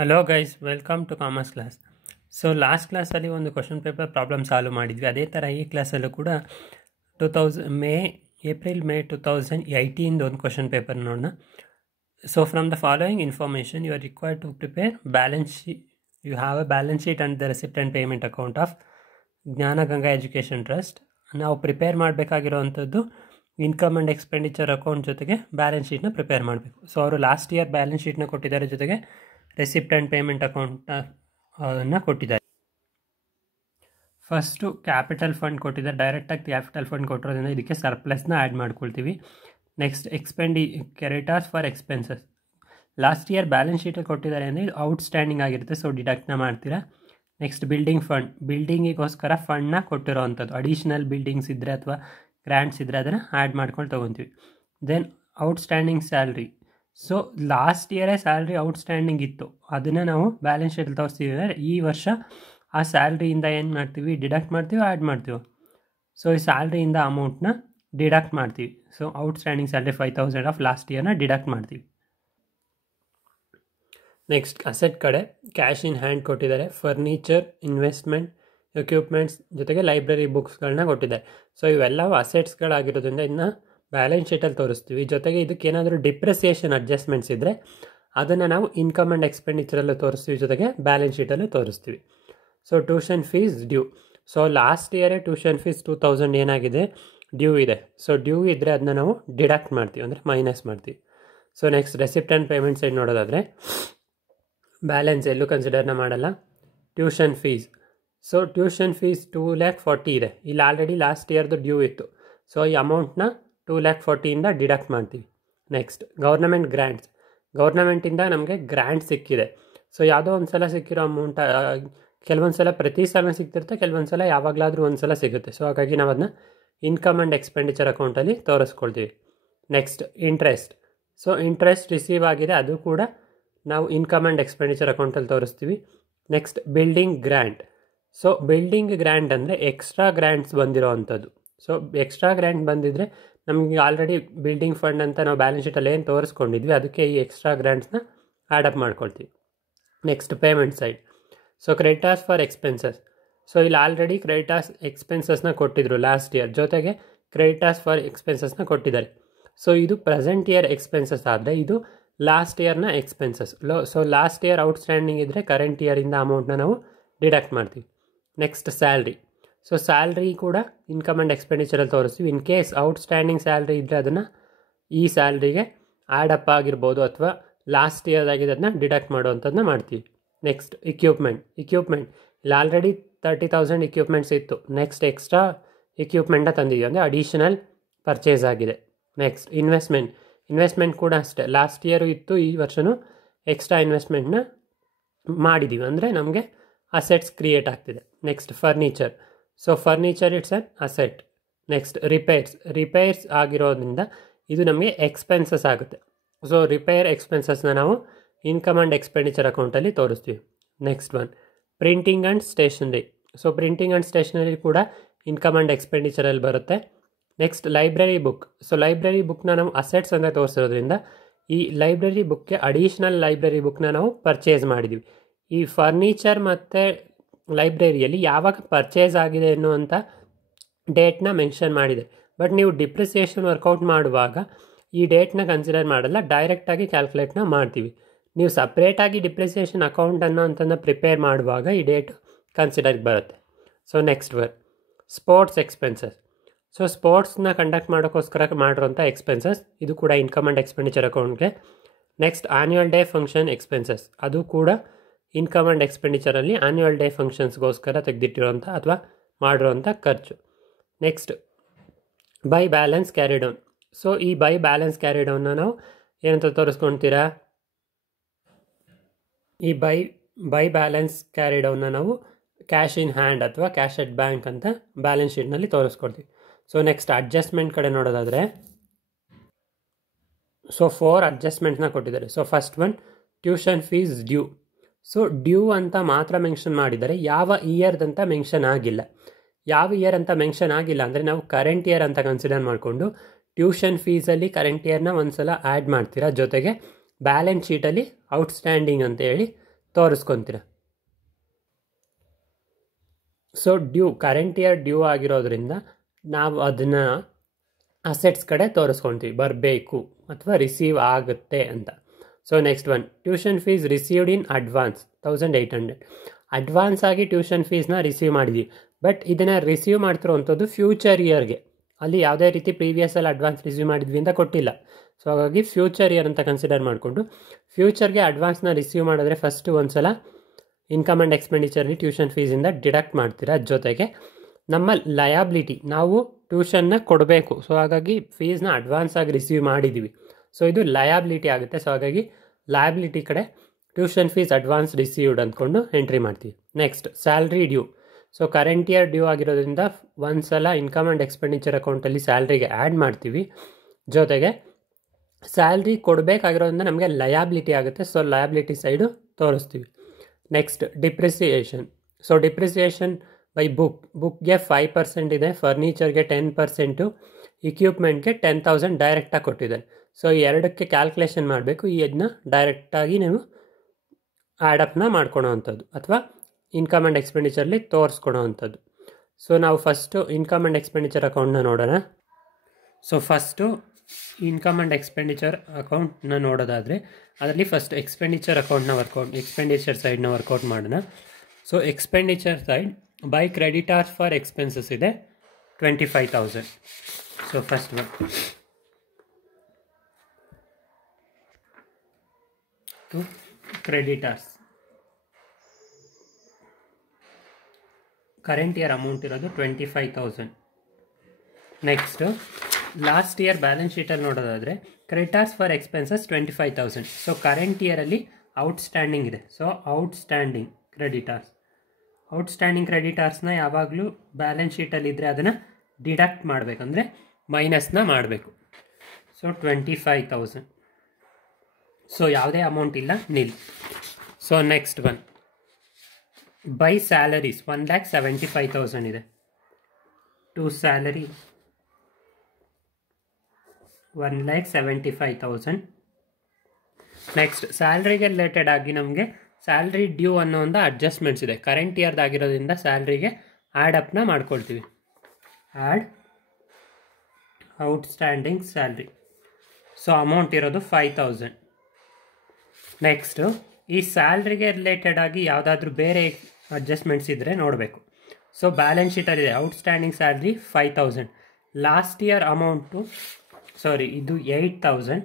Hello guys, welcome to commerce class. So last ಕ್ಲಾಸಲ್ಲಿ ಒಂದು question paper problem solve ಮಾಡಿದ್ವಿ. ಅದೇ ಥರ ಈ ಕ್ಲಾಸಲ್ಲೂ ಕೂಡ ಏಪ್ರಿಲ್ ಮೇ 2018 ಒಂದು ಕ್ವಶನ್ ಪೇಪರ್ ನೋಡೋಣ. So from the following information you are required to prepare balance sheet. You have a balance sheet and the receipt and payment account of Jnanaganga education trust. ನಾವು prepare ಮಾಡಬೇಕಾಗಿರೋವಂಥದ್ದು income and expenditure account ಜೊತೆಗೆ balance ಶೀಟ್ನ prepare ಮಾಡಬೇಕು. So ಅವರು last year balance ಶೀಟ್ನ ಕೊಟ್ಟಿದ್ದಾರೆ, ಜೊತೆಗೆ receipt and payment ಅಕೌಂಟನ್ನು ಕೊಟ್ಟಿದ್ದಾರೆ. ಫಸ್ಟು ಕ್ಯಾಪಿಟಲ್ ಫಂಡ್ ಕೊಟ್ಟಿದ್ದಾರೆ. ಡೈರೆಕ್ಟಾಗಿ ಕ್ಯಾಪಿಟಲ್ ಫಂಡ್ ಕೊಟ್ಟಿರೋದ್ರಿಂದ ಇದಕ್ಕೆ ಸರ್ಪ್ಲಸ್ನ ಆ್ಯಡ್ ಮಾಡ್ಕೊಳ್ತೀವಿ. Next creditors for expenses. Last year balance ಶೀಟಲ್ಲಿ ಕೊಟ್ಟಿದ್ದಾರೆ ಅಂದರೆ ಇದು ಔಟ್ಸ್ಟ್ಯಾಂಡಿಂಗ್ ಆಗಿರುತ್ತೆ, ಸೊ ಡಿಡಕ್ಟ್ನ ಮಾಡ್ತೀರಾ. ನೆಕ್ಸ್ಟ್ ಬಿಲ್ಡಿಂಗ್ ಫಂಡ್, ಬಿಲ್ಡಿಂಗಿಗೋಸ್ಕರ ಫಂಡ್ನ ಕೊಟ್ಟಿರೋ ಅಂಥದ್ದು. ಅಡಿಷ್ನಲ್ ಬಿಲ್ಡಿಂಗ್ಸ್ ಇದ್ದರೆ ಅಥವಾ ಗ್ರ್ಯಾಂಟ್ಸ್ ಇದ್ದರೆ ಅದನ್ನು ಆ್ಯಡ್ ಮಾಡ್ಕೊಂಡು ತೊಗೊತೀವಿ. Then outstanding salary. So last ಇಯರೇ ಸ್ಯಾಲ್ರಿ ಔಟ್ಸ್ಟ್ಯಾಂಡಿಂಗ್ ಇತ್ತು, ಅದನ್ನು ನಾವು ಬ್ಯಾಲೆನ್ಸ್ ಶೀಟಲ್ಲಿ ತೋರಿಸ್ತೀವಿ. ಅಂದರೆ ಈ ವರ್ಷ ಆ ಸ್ಯಾಲ್ರಿಯಿಂದ ಏನು ಮಾಡ್ತೀವಿ, ಡಿಡಕ್ಟ್ ಮಾಡ್ತೀವಿ, ಆ್ಯಡ್ ಮಾಡ್ತೀವಿ. ಸೊ ಈ ಸ್ಯಾಲ್ರಿಯಿಂದ ಅಮೌಂಟ್ನ ಡಿಡಕ್ಟ್ ಮಾಡ್ತೀವಿ. So outstanding salary 5,000 of last ಇಯರ್ನ ಡಿಡಕ್ಟ್ ಮಾಡ್ತೀವಿ. ನೆಕ್ಸ್ಟ್ ಅಸೆಟ್ ಕಡೆ ಕ್ಯಾಶ್ ಇನ್ ಹ್ಯಾಂಡ್ ಕೊಟ್ಟಿದ್ದಾರೆ. ಫರ್ನಿಚರ್, ಇನ್ವೆಸ್ಟ್ಮೆಂಟ್, ಎಕ್ವಿಪ್ಮೆಂಟ್ಸ್ ಜೊತೆಗೆ ಲೈಬ್ರರಿ ಬುಕ್ಸ್ಗಳನ್ನ ಕೊಟ್ಟಿದ್ದಾರೆ. ಸೊ ಇವೆಲ್ಲವೂ ಅಸೆಟ್ಸ್ಗಳಾಗಿರೋದ್ರಿಂದ ಇದನ್ನ ಬ್ಯಾಲೆನ್ಸ್ ಶೀಟಲ್ಲಿ ತೋರಿಸ್ತೀವಿ. ಜೊತೆಗೆ ಇದಕ್ಕೆ ಏನಾದರೂ ಡಿಪ್ರೆಸಿಯೇಷನ್ ಅಡ್ಜಸ್ಟ್ಮೆಂಟ್ಸ್ ಇದ್ದರೆ ಅದನ್ನು ನಾವು ಇನ್ಕಮ್ ಆ್ಯಂಡ್ ಎಕ್ಸ್ಪೆಂಡಿಚರಲ್ಲೂ ತೋರಿಸ್ತೀವಿ, ಜೊತೆಗೆ ಬ್ಯಾಲೆನ್ಸ್ ಶೀಟಲ್ಲೂ ತೋರಿಸ್ತೀವಿ. So tuition fees due. So last ಇಯರೇ ಟ್ಯೂಷನ್ ಫೀಸ್ 2,000 ಏನಾಗಿದೆ ಡ್ಯೂ ಇದೆ. ಸೊ ಡ್ಯೂ ಇದ್ದರೆ ಅದನ್ನ ನಾವು ಡಿಡಕ್ಟ್ ಮಾಡ್ತೀವಿ, ಅಂದರೆ ಮೈನಸ್ ಮಾಡ್ತೀವಿ. So next receipt and payment side ನೋಡೋದಾದರೆ ಬ್ಯಾಲೆನ್ಸ್ ಎಲ್ಲೂ ಕನ್ಸಿಡರ್ನ ಮಾಡಲ್ಲ. Tuition fees. So tuition fees 2,40,000 ಇದೆ. ಇಲ್ಲಿ ಆಲ್ರೆಡಿ ಲಾಸ್ಟ್ ಇಯರ್ದು ಡ್ಯೂ ಇತ್ತು, ಸೊ ಈ ಅಮೌಂಟ್ನ 2,40,000 ಡಿಡಕ್ಟ್ ಮಾಡ್ತೀವಿ. Next government grants. ಗೌರ್ನಮೆಂಟಿಂದ ನಮಗೆ ಗ್ರ್ಯಾಂಟ್ ಸಿಕ್ಕಿದೆ. ಸೊ ಯಾವುದೋ ಒಂದು ಸಲ ಸಿಕ್ಕಿರೋ ಅಮೌಂಟ್ ಕೆಲವೊಂದು ಸಲ ಪ್ರತಿ ಸಲ ಸಿಗ್ತಿರುತ್ತೆ, ಕೆಲವೊಂದು ಸಲ ಯಾವಾಗಲಾದರೂ ಒಂದು ಸಲ ಸಿಗುತ್ತೆ. ಸೊ ಹಾಗಾಗಿ ನಾವು ಅದನ್ನ ಇನ್ಕಮ್ ಆ್ಯಂಡ್ ಎಕ್ಸ್ಪೆಂಡಿಚರ್ ಅಕೌಂಟಲ್ಲಿ ತೋರಿಸ್ಕೊಳ್ತೀವಿ. Next interest. So interest receive ಆಗಿದೆ, ಅದು ಕೂಡ ನಾವು ಇನ್ಕಮ್ ಆ್ಯಂಡ್ ಎಕ್ಸ್ಪೆಂಡಿಚರ್ ಅಕೌಂಟಲ್ಲಿ ತೋರಿಸ್ತೀವಿ. Next building grant. So building grant ಅಂದರೆ ಎಕ್ಸ್ಟ್ರಾ ಗ್ರ್ಯಾಂಟ್ಸ್ ಬಂದಿರೋ ಅಂಥದ್ದು. ಸೊ ಎಕ್ಸ್ಟ್ರಾ ಗ್ರ್ಯಾಂಟ್ ಬಂದಿದ್ದರೆ ನಮಗೆ ಆಲ್ರೆಡಿ ಬಿಲ್ಡಿಂಗ್ ಫಂಡ್ ಅಂತ ನಾವು ಬ್ಯಾಲೆನ್ಸ್ ಶೀಟಲ್ಲಿ ಏನು ತೋರಿಸ್ಕೊಂಡಿದ್ವಿ, ಅದಕ್ಕೆ ಈ ಎಕ್ಸ್ಟ್ರಾ ಗ್ರ್ಯಾಂಟ್ಸ್ನ ಆ್ಯಡಪ್ ಮಾಡ್ಕೊಳ್ತೀವಿ. Next payment side. So creditors for expenses. So ಇಲ್ಲಿ ಆಲ್ರೆಡಿ ಕ್ರೆಡಿಟರ್ಸ್ ಎಕ್ಸ್ಪೆನ್ಸಸ್ನ ಕೊಟ್ಟಿದ್ರು ಲಾಸ್ಟ್ ಇಯರ್, ಜೊತೆಗೆ ಕ್ರೆಡಿಟರ್ಸ್ ಫಾರ್ ಎಕ್ಸ್ಪೆನ್ಸಸ್ನ ಕೊಟ್ಟಿದ್ದಾರೆ. ಸೊ ಇದು ಪ್ರೆಸೆಂಟ್ ಇಯರ್ ಎಕ್ಸ್ಪೆನ್ಸಸ್ ಆದರೆ ಇದು ಲಾಸ್ಟ್ ಇಯರ್ನ expenses. So last year outstanding ಇದ್ದರೆ ಕರೆಂಟ್ ಇಯರಿಂದ ಅಮೌಂಟ್ನ ನಾವು ಡಿಡಕ್ಟ್ ಮಾಡ್ತೀವಿ. Next salary. ಸೊ ಸ್ಯಾಲ್ರಿ ಕೂಡ ಇನ್ಕಮ್ ಆ್ಯಂಡ್ ಎಕ್ಸ್ಪೆಂಡಿಚರಲ್ಲಿ ತೋರಿಸ್ತೀವಿ. ಇನ್ ಕೇಸ್ ಔಟ್ಸ್ಟ್ಯಾಂಡಿಂಗ್ ಸ್ಯಾಲ್ರಿ ಇದ್ದರೆ ಅದನ್ನು ಈ ಸ್ಯಾಲ್ರಿಗೆ ಆ್ಯಡಪ್ ಆಗಿರ್ಬೋದು, ಅಥವಾ ಲಾಸ್ಟ್ ಇಯರ್ದಾಗಿದೆ ಅದನ್ನ ಡಿಡಕ್ಟ್ ಮಾಡುವಂಥದ್ದನ್ನ ಮಾಡ್ತೀವಿ. Next equipment. ಇಲ್ಲಿ ಆಲ್ರೆಡಿ 30,000 ಇಕ್ವಿಪ್ಮೆಂಟ್ಸ್ ಇತ್ತು, ನೆಕ್ಸ್ಟ್ ಎಕ್ಸ್ಟ್ರಾ ಇಕ್ವಿಪ್ಮೆಂಟ್ನ ತಂದಿದ್ದೀವಿ, ಅಂದರೆ ಅಡಿಷನಲ್ ಪರ್ಚೇಸ್ ಆಗಿದೆ. ನೆಕ್ಸ್ಟ್ ಇನ್ವೆಸ್ಟ್ಮೆಂಟ್ ಕೂಡ ಅಷ್ಟೇ, ಲಾಸ್ಟ್ ಇಯರು ಇತ್ತು, ಈ ವರ್ಷವೂ ಎಕ್ಸ್ಟ್ರಾ ಇನ್ವೆಸ್ಟ್ಮೆಂಟ್ನ ಮಾಡಿದ್ದೀವಿ, ಅಂದರೆ ನಮಗೆ ಅಸೆಟ್ಸ್ ಕ್ರಿಯೇಟ್ ಆಗ್ತಿದೆ. Next furniture. So furniture it's an asset. Next repairs ಆಗಿರೋದ್ರಿಂದ ಇದು ನಮಗೆ ಎಕ್ಸ್ಪೆನ್ಸಸ್ ಆಗುತ್ತೆ. ಸೊ ರಿಪೇರ್ ಎಕ್ಸ್ಪೆನ್ಸಸ್ನ ನಾವು ಇನ್ಕಮ್ ಆ್ಯಂಡ್ ಎಕ್ಸ್ಪೆಂಡಿಚರ್ ಅಕೌಂಟಲ್ಲಿ ತೋರಿಸ್ತೀವಿ. Next one printing and stationery. So printing and stationery ಕೂಡ ಇನ್ಕಮ್ ಆ್ಯಂಡ್ ಎಕ್ಸ್ಪೆಂಡಿಚರಲ್ಲಿ ಬರುತ್ತೆ. Next library book. So library ಬುಕ್ನ ನಾವು ಅಸೆಟ್ಸ್ ಅಂತ ತೋರಿಸೋದ್ರಿಂದ ಈ ಲೈಬ್ರರಿ ಬುಕ್ಗೆ ಅಡಿಷ್ನಲ್ ಲೈಬ್ರರಿ ಬುಕ್ನ ನಾವು ಪರ್ಚೇಸ್ ಮಾಡಿದ್ದೀವಿ. ಈ ಫರ್ನಿಚರ್ ಮತ್ತು ಲೈಬ್ರರಿಯಲ್ಲಿ ಯಾವಾಗ ಪರ್ಚೇಸ್ ಆಗಿದೆ ಅನ್ನುವಂಥ ಡೇಟ್ನ ಮೆನ್ಷನ್ ಮಾಡಿದೆ. ಬಟ್ ನೀವು ಡಿಪ್ರಿಸಿಯೇಷನ್ ವರ್ಕೌಟ್ ಮಾಡುವಾಗ ಈ ಡೇಟ್ನ ಕನ್ಸಿಡರ್ ಮಾಡಲ್ಲ, ಡೈರೆಕ್ಟಾಗಿ ಕ್ಯಾಲ್ಕುಲೇಟ್ನ ಮಾಡ್ತೀವಿ. ನೀವು ಸಪ್ರೇಟಾಗಿ ಡಿಪ್ರಿಸಿಯೇಷನ್ ಅಕೌಂಟ್ ಅನ್ನೋಂಥದ್ದನ್ನ ಪ್ರಿಪೇರ್ ಮಾಡುವಾಗ ಈ ಡೇಟ್ ಕನ್ಸಿಡರ್ಗೆ ಬರುತ್ತೆ. So next sports expenses. So ಸ್ಪೋರ್ಟ್ಸ್ನ ಕಂಡಕ್ಟ್ ಮಾಡೋಕ್ಕೋಸ್ಕರ ಮಾಡಿರೋಂಥ ಎಕ್ಸ್ಪೆನ್ಸಸ್, ಇದು ಕೂಡ ಇನ್ಕಮ್ ಆ್ಯಂಡ್ ಎಕ್ಸ್ಪೆಂಡಿಚರ್ ಅಕೌಂಟ್ಗೆ. Next annual day function expenses, ಅದು ಕೂಡ ಇನ್ಕಮ್ ಆ್ಯಂಡ್ ಎಕ್ಸ್ಪೆಂಡಿಚರಲ್ಲಿ ಆ್ಯನ್ಯುವಲ್ ಡೇ ಫಂಕ್ಷನ್ಸ್ಗೋಸ್ಕರ ತೆಗೆದಿಟ್ಟಿರೋಂಥ ಅಥವಾ ಮಾಡಿರೋಂಥ ಖರ್ಚು. Next by balance carry down. So ಈ ಬೈ ಬ್ಯಾಲೆನ್ಸ್ ಕ್ಯಾರಿ ಡೌನ್ನ ನಾವು ಏನಂತ ತೋರಿಸ್ಕೊಳ್ತೀರಾ, ಈ ಬೈ ಬ್ಯಾಲೆನ್ಸ್ ಕ್ಯಾರಿ ಡೌನ್ನ ನಾವು ಕ್ಯಾಶ್ ಇನ್ ಹ್ಯಾಂಡ್ ಅಥವಾ ಕ್ಯಾಶ್ ಎಟ್ ಬ್ಯಾಂಕ್ ಅಂತ ಬ್ಯಾಲೆನ್ಸ್ ಶೀಟ್ನಲ್ಲಿ ತೋರಿಸ್ಕೊಳ್ತೀವಿ. ಸೊ ನೆಕ್ಸ್ಟ್ ಅಡ್ಜಸ್ಟ್ಮೆಂಟ್ ಕಡೆ ನೋಡೋದಾದರೆ ಸೊ 4 ಅಡ್ಜಸ್ಟ್ಮೆಂಟ್ನ ಕೊಟ್ಟಿದ್ದಾರೆ. So first one tuition fees due. So due ಅಂತ ಮಾತ್ರ ಮೆನ್ಷನ್ ಮಾಡಿದ್ದಾರೆ, ಯಾವ ಇಯರ್ದಂತ ಮೆನ್ಷನ್ ಆಗಿಲ್ಲ. ಯಾವ ಇಯರ್ ಅಂತ ಮೆನ್ಷನ್ ಆಗಿಲ್ಲ ಅಂದರೆ ನಾವು ಕರೆಂಟ್ ಇಯರ್ ಅಂತ ಕನ್ಸಿಡರ್ ಮಾಡಿಕೊಂಡು ಟ್ಯೂಷನ್ ಫೀಸಲ್ಲಿ ಕರೆಂಟ್ ಇಯರ್ನ ಒಂದು ಸಲ ಆ್ಯಡ್ ಮಾಡ್ತೀರಾ, ಜೊತೆಗೆ ಬ್ಯಾಲೆನ್ಸ್ ಶೀಟಲ್ಲಿ ಔಟ್ಸ್ಟ್ಯಾಂಡಿಂಗ್ ಅಂತ ಹೇಳಿ ತೋರಿಸ್ಕೊತೀರ. ಸೊ ಕರೆಂಟ್ ಇಯರ್ ಡ್ಯೂ ಆಗಿರೋದ್ರಿಂದ ನಾವು ಅದನ್ನು ಅಸೆಟ್ಸ್ ಕಡೆ ತೋರಿಸ್ಕೊತೀವಿ, ಬರಬೇಕು ಅಥವಾ ರಿಸೀವ್ ಆಗುತ್ತೆ ಅಂತ. So next one, tuition fees received in advance 1800. Advance ಆಗಿ ಟ್ಯೂಷನ್ ಫೀಸ್ನ ರಿಸೀವ್ ಮಾಡಿದ್ವಿ, ಬಟ್ ಇದನ್ನು ರಿಸೀವ್ ಮಾಡ್ತಿರೋವಂಥದ್ದು ಫ್ಯೂಚರ್ ಇಯರ್ಗೆ. ಅಲ್ಲಿ ಯಾವುದೇ ರೀತಿ ಪ್ರೀವಿಯಸಲ್ಲಿ ಅಡ್ವಾನ್ಸ್ ರಿಸೀವ್ ಮಾಡಿದ್ವಿ ಅಂತ ಕೊಟ್ಟಿಲ್ಲ. ಸೊ ಹಾಗಾಗಿ ಫ್ಯೂಚರ್ ಇಯರ್ ಅಂತ ಕನ್ಸಿಡರ್ ಮಾಡಿಕೊಂಡು ಫ್ಯೂಚರ್ಗೆ ಅಡ್ವಾನ್ಸ್ನ ರಿಸೀವ್ ಮಾಡಿದ್ರೆ ಫಸ್ಟು ಒಂದು ಸಲ ಇನ್ಕಮ್ ಆ್ಯಂಡ್ ಎಕ್ಸ್ಪೆಂಡಿಚರ್ಲಿ ಟ್ಯೂಷನ್ ಫೀಸಿಂದ ಡಿಡಕ್ಟ್ ಮಾಡ್ತೀರಾ. ಜೊತೆಗೆ ನಮ್ಮ ಲಯಾಬಿಲಿಟಿ, ನಾವು ಟ್ಯೂಷನ್ನ ಕೊಡಬೇಕು, ಸೊ ಹಾಗಾಗಿ ಫೀಸ್ನ ಅಡ್ವಾನ್ಸ್ ಆಗಿ ರಿಸೀವ್ ಮಾಡಿದ್ದೀವಿ, ಸೊ ಇದು ಲಯಾಬಿಲಿಟಿ ಆಗುತ್ತೆ. ಸೊ ಹಾಗಾಗಿ ಲಯಾಬಿಲಿಟಿ ಕಡೆ ಟ್ಯೂಷನ್ ಫೀಸ್ ಅಡ್ವಾನ್ಸ್ ರಿಸೀವ್ಡ್ ಅಂದ್ಕೊಂಡು ಎಂಟ್ರಿ ಮಾಡ್ತೀವಿ. Next salary due. So current year due ಆಗಿರೋದ್ರಿಂದ ಒಂದು ಸಲ ಇನ್ಕಮ್ ಆ್ಯಂಡ್ ಎಕ್ಸ್ಪೆಂಡಿಚರ್ ಅಕೌಂಟಲ್ಲಿ ಸ್ಯಾಲ್ರಿಗೆ ಆ್ಯಡ್ ಮಾಡ್ತೀವಿ. ಜೊತೆಗೆ ಸ್ಯಾಲ್ರಿ ಕೊಡಬೇಕಾಗಿರೋದ್ರಿಂದ ನಮಗೆ ಲಯಾಬಿಲಿಟಿ ಆಗುತ್ತೆ, ಸೊ ಲಯಾಬಿಲಿಟಿ ಸೈಡು ತೋರಿಸ್ತೀವಿ. Next depreciation. So depreciation by ಬುಕ್ಗೆ 5% ಇದೆ, ಫರ್ನಿಚರ್ಗೆ 10%, ಇಕ್ವಿಪ್ಮೆಂಟ್ಗೆ 10,000 ಡೈರೆಕ್ಟಾಗಿ ಕೊಟ್ಟಿದ್ದಾರೆ. ಸೊ ಈ ಎರಡಕ್ಕೆ ಕ್ಯಾಲ್ಕುಲೇಷನ್ ಮಾಡಬೇಕು. ಇದನ್ನ ಡೈರೆಕ್ಟಾಗಿ ನೀವು ಆ್ಯಡಪ್ನ ಮಾಡ್ಕೊಳೋ ಅಂಥದ್ದು ಅಥವಾ ಇನ್ಕಮ್ ಆ್ಯಂಡ್ ಎಕ್ಸ್ಪೆಂಡಿಚರ್ಲಿ ತೋರಿಸ್ಕೊಳೋ ಅಂಥದ್ದು. ಸೊ ನಾವು ಫಸ್ಟು ಇನ್ಕಮ್ ಆ್ಯಂಡ್ ಎಕ್ಸ್ಪೆಂಡಿಚರ್ ಅಕೌಂಟ್ನ ನೋಡೋಣ. So first income and expenditure ಅಕೌಂಟ್ನ ನೋಡೋದಾದರೆ ಅದರಲ್ಲಿ ಫಸ್ಟ್ ಎಕ್ಸ್ಪೆಂಡಿಚರ್ ಸೈಡ್ನ ವರ್ಕೌಟ್ ಮಾಡೋಣ. So expenditure side by creditors for expenses ಇದೆ 25,000. So first one to creditors, current year amount ಇರೋದು 25,000. ನೆಕ್ಸ್ಟು ಲಾಸ್ಟ್ ಇಯರ್ ಬ್ಯಾಲೆನ್ಸ್ ಶೀಟಲ್ಲಿ ನೋಡೋದಾದರೆ creditors for expenses 25,000. So current ಇಯರಲ್ಲಿ ಔಟ್ಸ್ಟ್ಯಾಂಡಿಂಗ್ ಇದೆ. ಸೊ ಔಟ್ಸ್ಟ್ಯಾಂಡಿಂಗ್ ಕ್ರೆಡಿಟಾರ್ಸ್ನ ಯಾವಾಗಲೂ ಬ್ಯಾಲೆನ್ಸ್ ಶೀಟಲ್ಲಿದ್ದರೆ ಅದನ್ನು ಡಿಡಕ್ಟ್ ಮಾಡಬೇಕು, ಅಂದರೆ ಮೈನಸ್ನ ಮಾಡಬೇಕು. ಸೊ 25,000. ಸೊ ಯಾವುದೇ ಅಮೌಂಟ್ ಇಲ್ಲ, nil. So next one by salaries 1,75,000 ಇದೆ. To salary 1,75,000. ನೆಕ್ಸ್ಟ್ ಸ್ಯಾಲ್ರಿಗೆ ರಿಲೇಟೆಡ್ ಆಗಿ ನಮಗೆ ಸ್ಯಾಲ್ರಿ ಡ್ಯೂ ಅನ್ನೋ ಒಂದು ಅಡ್ಜಸ್ಟ್ಮೆಂಟ್ಸ್ ಇದೆ. ಕರೆಂಟ್ ಇಯರ್ದಾಗಿರೋದ್ರಿಂದ ಸ್ಯಾಲ್ರಿಗೆ ಆ್ಯಡಪ್ನ ಮಾಡ್ಕೊಳ್ತೀವಿ. Add outstanding salary. So amount ಇರೋದು 5,000. ನೆಕ್ಸ್ಟು ಈ ಸ್ಯಾಲ್ರಿಗೆ ರಿಲೇಟೆಡ್ ಆಗಿ ಯಾವುದಾದ್ರೂ ಬೇರೆ ಅಡ್ಜಸ್ಟ್ಮೆಂಟ್ಸ್ ಇದ್ದರೆ ನೋಡಬೇಕು. ಸೊ ಬ್ಯಾಲೆನ್ಸ್ ಶೀಟಲ್ಲಿದೆ outstanding salary 5,000. Last year amount ಇದು 8,000.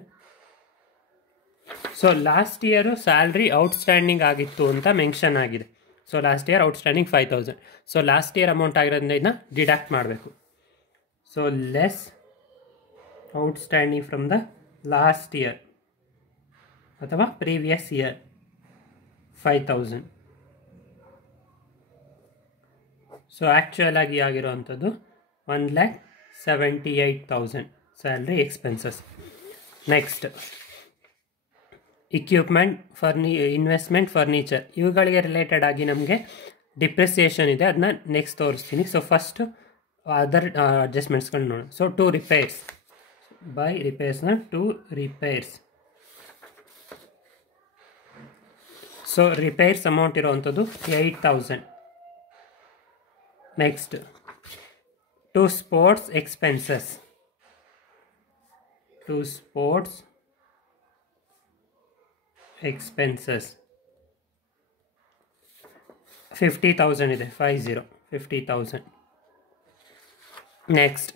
So last year salary outstanding ಆಗಿತ್ತು ಅಂತ ಮೆನ್ಷನ್ ಆಗಿದೆ. So last year outstanding 5,000. So last year amount ಆಗಿರೋದ್ರಿಂದ ಇದನ್ನ ಡಿಡಕ್ಟ್ ಮಾಡಬೇಕು. So less outstanding from the last year ಅಥವಾ ಪ್ರೀವಿಯಸ್ ಇಯರ್ 5,000. ಸೊ ಆ್ಯಕ್ಚುಯಲ್ ಆಗಿ ಆಗಿರೋವಂಥದ್ದು 1,78,000 salary expenses. Next equipment, investment, furniture, ಇವುಗಳಿಗೆ ರಿಲೇಟೆಡ್ ಆಗಿ ನಮಗೆ ಡಿಪ್ರಿಸಿಯೇಷನ್ ಇದೆ, ಅದನ್ನ ನೆಕ್ಸ್ಟ್ ತೋರಿಸ್ತೀನಿ. ಸೊ ಫಸ್ಟು ಅದರ್ ಅಡ್ಜಸ್ಟ್ಮೆಂಟ್ಸ್ಗಳನ್ನ ನೋಡೋಣ. ಸೊ ಟು ರಿಪೇರ್ಸ್, ಬೈ ರಿಪೇರ್ಸ್ನ to repairs. So repairs amount ಇರೋವಂಥದ್ದು 8,000. Next to sports expenses, to sports expenses 50,000 ಇದೆ. 50,000. ನೆಕ್ಸ್ಟ್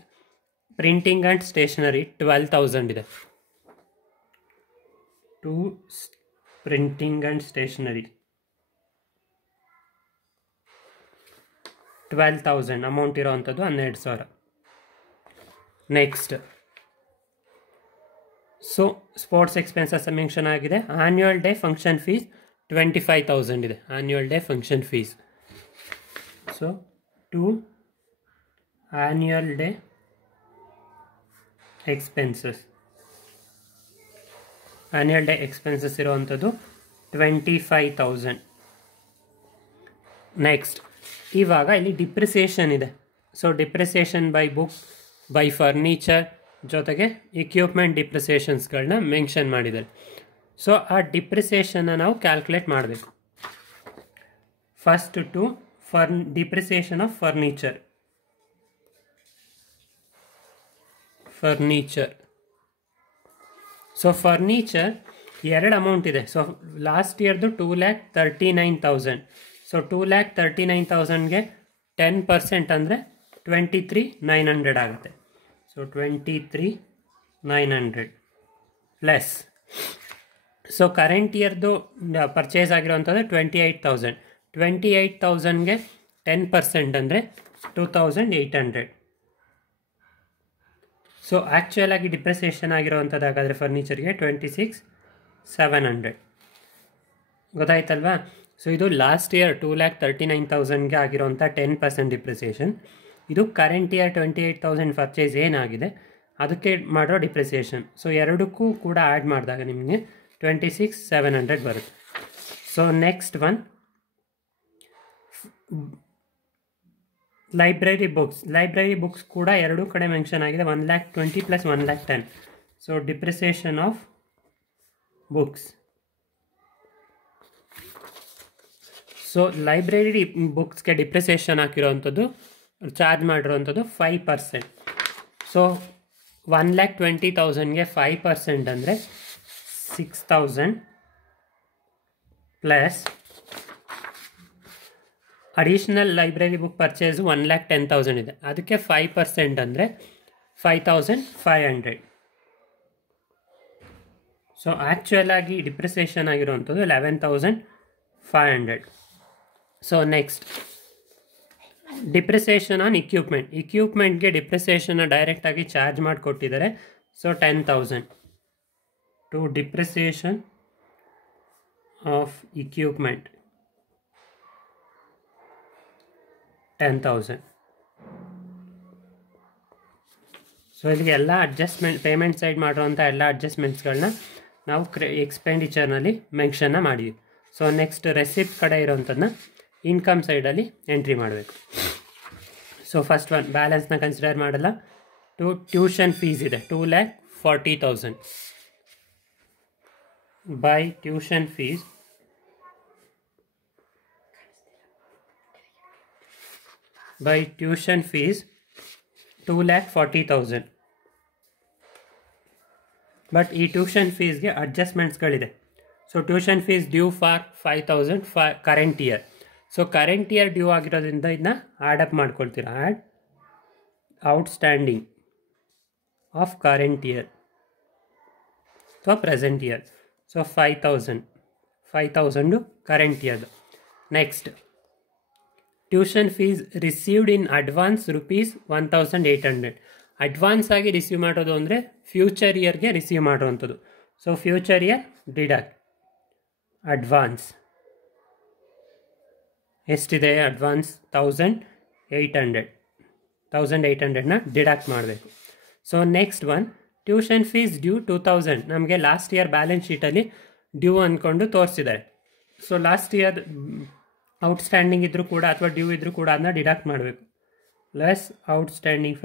ಪ್ರಿಂಟಿಂಗ್ ಆ್ಯಂಡ್ ಸ್ಟೇಷನರಿ 12,000 ಇದೆ. To printing and stationery 12,000 amount ಇರೋವಂಥದ್ದು 12,000. Next so sports expenses mention ಆಗಿದೆ. Annual day function fees 25,000 ಇದೆ. Annual day function fees. So to annual day expenses, annual day expenses ಇರೋವಂಥದ್ದು 25,000. Next ಇವಾಗ ಇಲ್ಲಿ depreciation ಇದೆ. So depreciation by book, by furniture, ಜೊತೆಗೆ equipment ಡಿಪ್ರಿಸಿಯೇಷನ್ಸ್ಗಳನ್ನ mention ಮಾಡಿದ್ದಾರೆ. So ಆ ಡಿಪ್ರಿಸಿಯೇಷನ್ನ ನಾವು ಕ್ಯಾಲ್ಕುಲೇಟ್ ಮಾಡಬೇಕು. First to depreciation of furniture. So furniture ಎರಡು ಅಮೌಂಟ್ ಇದೆ. ಸೊ ಲಾಸ್ಟ್ ಇಯರ್ದು 2,39,000. ಸೊ 2,39,000ಗೆ 10% ಅಂದರೆ 23,900 ಆಗುತ್ತೆ. ಸೊ 23,900 ಪ್ಲಸ್ ಸೊ ಕರೆಂಟ್ ಇಯರ್ದು ಪರ್ಚೇಸ್ ಆಗಿರೋವಂಥದ್ದು 28,000. 28,000ಗೆ 10% ಅಂದರೆ 2,800. ಸೊ ಆ್ಯಕ್ಚುಯಲ್ ಆಗಿ ಡಿಪ್ರಿಸಿಯೇಷನ್ ಆಗಿರೋವಂಥದ್ದು ಹಾಗಾದರೆ ಫರ್ನಿಚರ್ಗೆ 26,700. ಗೊತ್ತಾಯ್ತಲ್ವಾ? ಸೊ ಇದು ಲಾಸ್ಟ್ ಇಯರ್ 2,39,000ಗೆ ಆಗಿರೋವಂಥ 10% ಡಿಪ್ರಿಸಿಯೇಷನ್. ಇದು ಕರೆಂಟ್ ಇಯರ್ 28,000 ಪರ್ಚೇಸ್ ಏನಾಗಿದೆ ಅದಕ್ಕೆ ಮಾಡೋ ಡಿಪ್ರಿಸಿಯೇಷನ್. ಸೊ ಎರಡಕ್ಕೂ ಕೂಡ ಆ್ಯಡ್ ಮಾಡಿದಾಗ ನಿಮಗೆ 26,700 ಬರುತ್ತೆ. So next one library books ಕೂಡ ಎರಡೂ ಕಡೆ ಮೆನ್ಷನ್ ಆಗಿದೆ. 1,20,000 plus 1,10,000. So depreciation of books. So library ಬುಕ್ಸ್ಗೆ ಡಿಪ್ರಿಸಿಯೇಷನ್ ಹಾಕಿರೋವಂಥದ್ದು ಚಾರ್ಜ್ ಮಾಡಿರೋವಂಥದ್ದು 5%. ಸೊ 1,20,000ಗೆ 5% ಅಂದರೆ 6,000 plus additional library book purchase 1,10,000 ಇದೆ. ಅದಕ್ಕೆ 5% ಅಂದರೆ 5,500. ಸೊ ಆ್ಯಕ್ಚುಯಲ್ ಆಗಿ ಡಿಪ್ರಿಸಿಯೇಷನ್ ಆಗಿರುವಂಥದ್ದು 11,500. ಸೊ ನೆಕ್ಸ್ಟ್ ಡಿಪ್ರಿಸಿಯೇಷನ್ ಆನ್ ಇಕ್ವಿಪ್ಮೆಂಟ್ಗೆ ಡಿಪ್ರಿಸಿಯೇಷನ್ನ ಡೈರೆಕ್ಟಾಗಿ ಚಾರ್ಜ್ ಮಾಡಿಕೊಟ್ಟಿದ್ದಾರೆ. So 10,000 to depreciation of equipment 10,000. So ಇಲ್ಲಿಗೆ ಎಲ್ಲ ಪೇಮೆಂಟ್ ಸೈಡ್ ಮಾಡಿರೋಂಥ ಎಲ್ಲ ಅಡ್ಜಸ್ಟ್ಮೆಂಟ್ಸ್ಗಳನ್ನ ನಾವು ಎಕ್ಸ್ಪೆಂಡಿಚರ್ನಲ್ಲಿ ಮೆನ್ಷನ್ನ ಮಾಡಿದ್ವಿ. ಸೊ ನೆಕ್ಸ್ಟ್ ರೆಸಿಪ್ಟ್ ಕಡೆ ಇರೋವಂಥದ್ದನ್ನ ಇನ್ಕಮ್ ಸೈಡಲ್ಲಿ ಎಂಟ್ರಿ ಮಾಡಬೇಕು. ಸೊ ಫಸ್ಟ್ ಒನ್ ಬ್ಯಾಲೆನ್ಸ್ನ ಕನ್ಸಿಡರ್ ಮಾಡಲ್ಲ. ಟ್ಯೂಷನ್ ಫೀಸ್ ಇದೆ 2,40,000. By tuition fees by tuition fees 2,40,000. But ಈ ಟ್ಯೂಷನ್ ಫೀಸ್ಗೆ ಅಡ್ಜಸ್ಟ್ಮೆಂಟ್ಸ್ಗಳಿದೆ. So tuition fees due for 5,000 current year. So current year due ಆಗಿರೋದ್ರಿಂದ ಇದನ್ನ ಆ್ಯಡ್ ಮಾಡ್ಕೊಳ್ತೀರಾ. Add outstanding of current year ಅಥವಾ ಪ್ರೆಸೆಂಟ್ ಇಯರ್. ಸೊ 5,000 ಕರೆಂಟ್ ಇಯರ್ದು. Next tuition fees received in advance ₹1,800. Advance ಆಗಿ receive ಮಾಡೋದು ಅಂದರೆ ಫ್ಯೂಚರ್ ಇಯರ್ಗೆ ರಿಸೀವ್ ಮಾಡುವಂಥದ್ದು. So future year deduct advance ಎಷ್ಟಿದೆ? ಅಡ್ವಾನ್ಸ್ 1,800ನ ಡಿಡಕ್ಟ್ ಮಾಡಬೇಕು. So next one tuition fees due 2,000 ನಮಗೆ ಲಾಸ್ಟ್ ಇಯರ್ ಬ್ಯಾಲೆನ್ಸ್ ಶೀಟಲ್ಲಿ ಡ್ಯೂ ಅಂದ್ಕೊಂಡು ತೋರಿಸಿದ್ದಾರೆ. ಸೊ ಲಾಸ್ಟ್ ಇಯರ್ ಔಟ್ಸ್ಟ್ಯಾಂಡಿಂಗ್ ಇದ್ದರೂ ಕೂಡ ಅಥವಾ ಡ್ಯೂ ಇದ್ದರೂ ಕೂಡ ಅದನ್ನ ಡಿಡಕ್ಟ್ ಮಾಡಬೇಕು. Less outstanding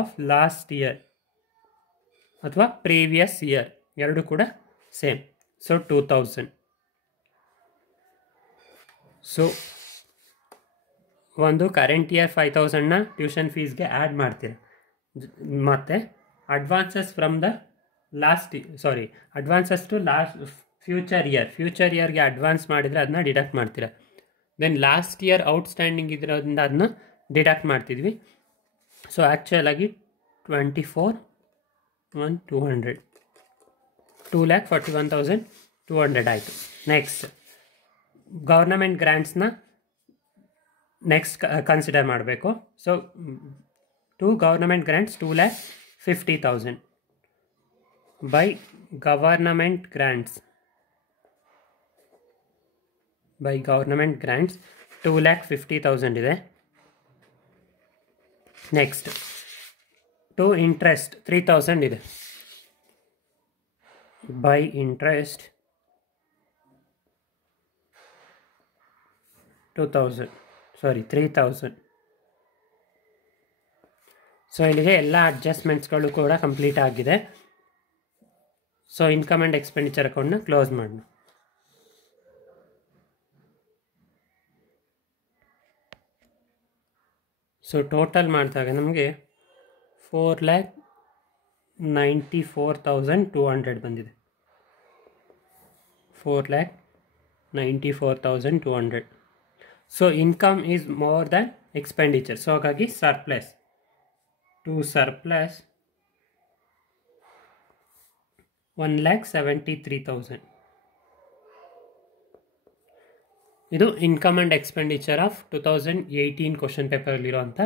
of last year ಅಥವಾ ಪ್ರೀವಿಯಸ್ ಇಯರ್ ಎರಡು ಕೂಡ ಸೇಮ್. ಸೊ 2,000. ಸೊ ಒಂದು ಕರೆಂಟ್ ಇಯರ್ 5,000ನ ಟ್ಯೂಷನ್ ಫೀಸ್ಗೆ ಆ್ಯಡ್ ಮಾಡ್ತೀರ. ಮತ್ತು ಅಡ್ವಾನ್ಸಸ್ ಅಡ್ವಾನ್ಸಸ್ ಟು ಫ್ಯೂಚರ್ ಇಯರ್ಗೆ ಅಡ್ವಾನ್ಸ್ ಮಾಡಿದರೆ ಅದನ್ನ ಡಿಡಕ್ಟ್ ಮಾಡ್ತೀರಾ. ದೆನ್ ಲಾಸ್ಟ್ ಇಯರ್ ಔಟ್ಸ್ಟ್ಯಾಂಡಿಂಗ್ ಇರೋದ್ರಿಂದ ಅದನ್ನ ಡಿಡಕ್ಟ್ ಮಾಡ್ತಿದ್ವಿ. ಸೊ ಆ್ಯಕ್ಚುಯಲ್ ಆಗಿ 24,200 2,41,200 ಆಯಿತು. ನೆಕ್ಸ್ಟ್ ಗೌರ್ನಮೆಂಟ್ ಗ್ರ್ಯಾಂಟ್ಸ್ನ ನೆಕ್ಸ್ಟ್ ಕನ್ಸಿಡರ್ ಮಾಡಬೇಕು. So to government grants 2,50,000 by government grants 2,50,000 ಇದೆ. ನೆಕ್ಸ್ಟ್ ಟು ಇಂಟ್ರೆಸ್ಟ್ 3,000 ಇದೆ. By interest 3,000. ಸೊ ಇಲ್ಲಿಗೆ ಎಲ್ಲ ಅಡ್ಜಸ್ಟ್ಮೆಂಟ್ಸ್ಗಳು ಕೂಡ ಕಂಪ್ಲೀಟ್ ಆಗಿದೆ. ಸೊ ಇನ್ಕಮ್ ಆ್ಯಂಡ್ ಎಕ್ಸ್ಪೆಂಡಿಚರ್ ಅಕೌಂಟ್ನ ಕ್ಲೋಸ್ ಮಾಡೋಣ. ಸೊ ಟೋಟಲ್ ಮಾಡಿದಾಗ ನಮಗೆ 4,94,200 ಬಂದಿದೆ. 4,94,200. So income is more than expenditure. So ಹಾಗಾಗಿ ಸರ್ಪ್ಲಸ್ ಟು ಸರ್ಪ್ಲಸ್ 1,73,000. ಇದು income and expenditure of 2018 question ಪೇಪರಲ್ಲಿರುವಂಥ